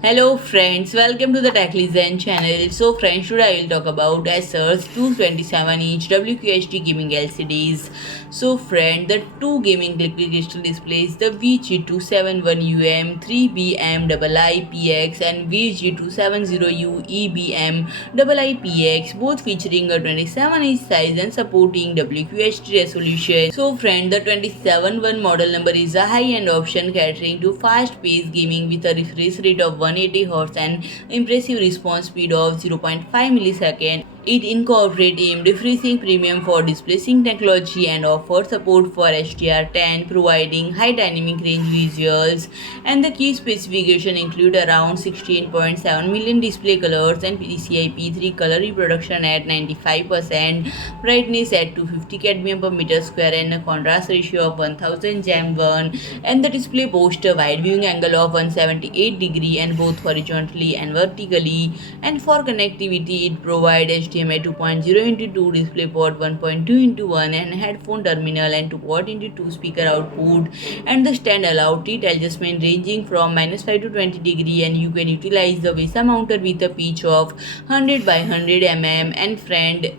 Hello friends, welcome to the Techly Zen channel. So friends, today I will talk about Acer's 227-inch WQHD gaming LCDs. So friend, the two gaming liquid crystal displays, the VG271UM3bmiipx and VG270UEbmiipx, both featuring a 27-inch size and supporting WQHD resolution. So friend, the 27-1 model number is a high-end option catering to fast-paced gaming with a refresh rate of 180Hz and impressive response speed of 0.5 milliseconds. It incorporates AMD FreeSync Premium for displacing technology and offers support for HDR10, providing high dynamic range visuals. And the key specifications include around 16.7 million display colors and PCI P3 color reproduction at 95%, brightness at 250 cadmium per meter square, and a contrast ratio of 1000 Jam1. And the display boasts a wide viewing angle of 178 degree and both horizontally and vertically. And for connectivity, it provides HDMI 2.0 into 2, DisplayPort 1.2 into 1, and headphone terminal and 2-port into 2 speaker output. And the stand allows tilt adjustment ranging from -5 to 20 degree, and you can utilize the VESA mounter with a pitch of 100 by 100 mm. And friend,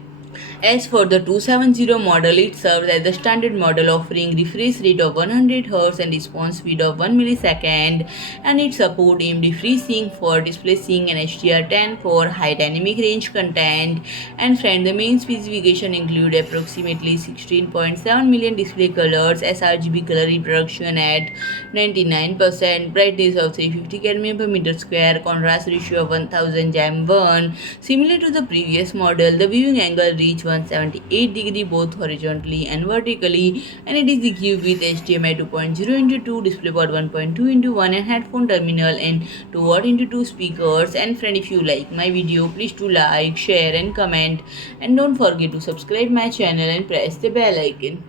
as for the 270 model, it serves as the standard model, offering refresh rate of 100Hz and response speed of 1 millisecond, and it supports AMD FreeSync for displacing and HDR10 for high dynamic range content. And friend, the main specification include approximately 16.7 million display colors, sRGB color reproduction at 99%, brightness of 350 cadmium per meter square, contrast ratio of 1000 Jam1. Similar to the previous model, the viewing angle reach 178 degree both horizontally and vertically, and it is equipped with HDMI 2.0 into 2, DisplayPort 1.2 into 1, and headphone terminal and 2-watt into 2 speakers. And friend, if you like my video, please do like, share and comment, and don't forget to subscribe my channel and press the bell icon.